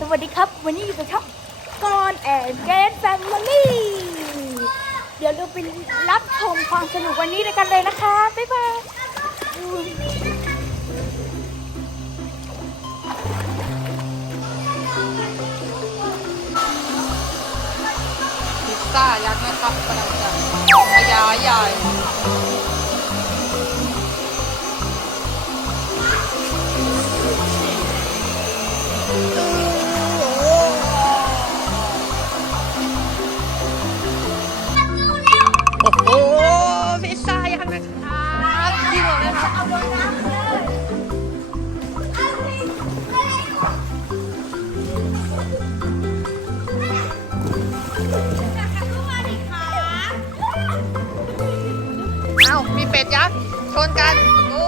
สวัสดีครับ วันนี้อยู่กับช่องกอนแอนเกนแฟมิลี่เดี๋ยวเราไปรับชมความสนุกวันนี้ด้วยกันเลยนะคะ บ๊ายบายพิซซ่ายักษ์นะครับกำลังจะขยายใหญ่ เป็ดยักษ์ชนกัน โอ้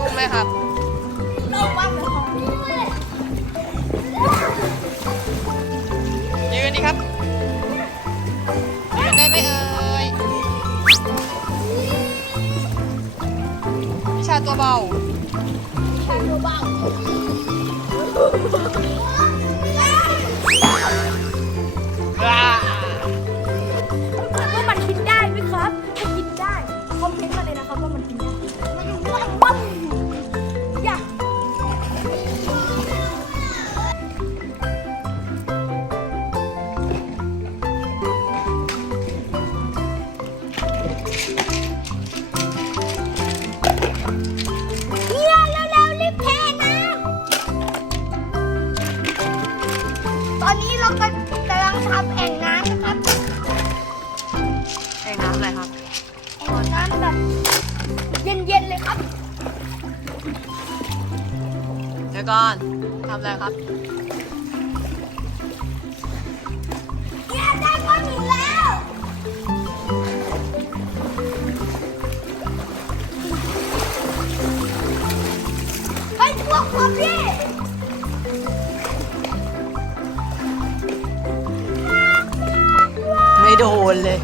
นุ่มไหมครับ ยืนดีครับ ยืนได้ไหมเอ่ย วิชาตัวเบา ว่ามันกินได้ไหมครับ ถ้ากินได้คอมเมนต์มาเลยนะครับว่ามันกินได้ เราก็กำลังทำแอ่งน้ำนะครับแอ่งน้ำอะไรครับแอ่งน้ำแบบเย็นๆเลยครับเดี๋ยวก่อนทำอะไรครับเฮียได้ก้อนหินแล้ว เฮ้ยพวกผมพี่ไม่ โดนเลย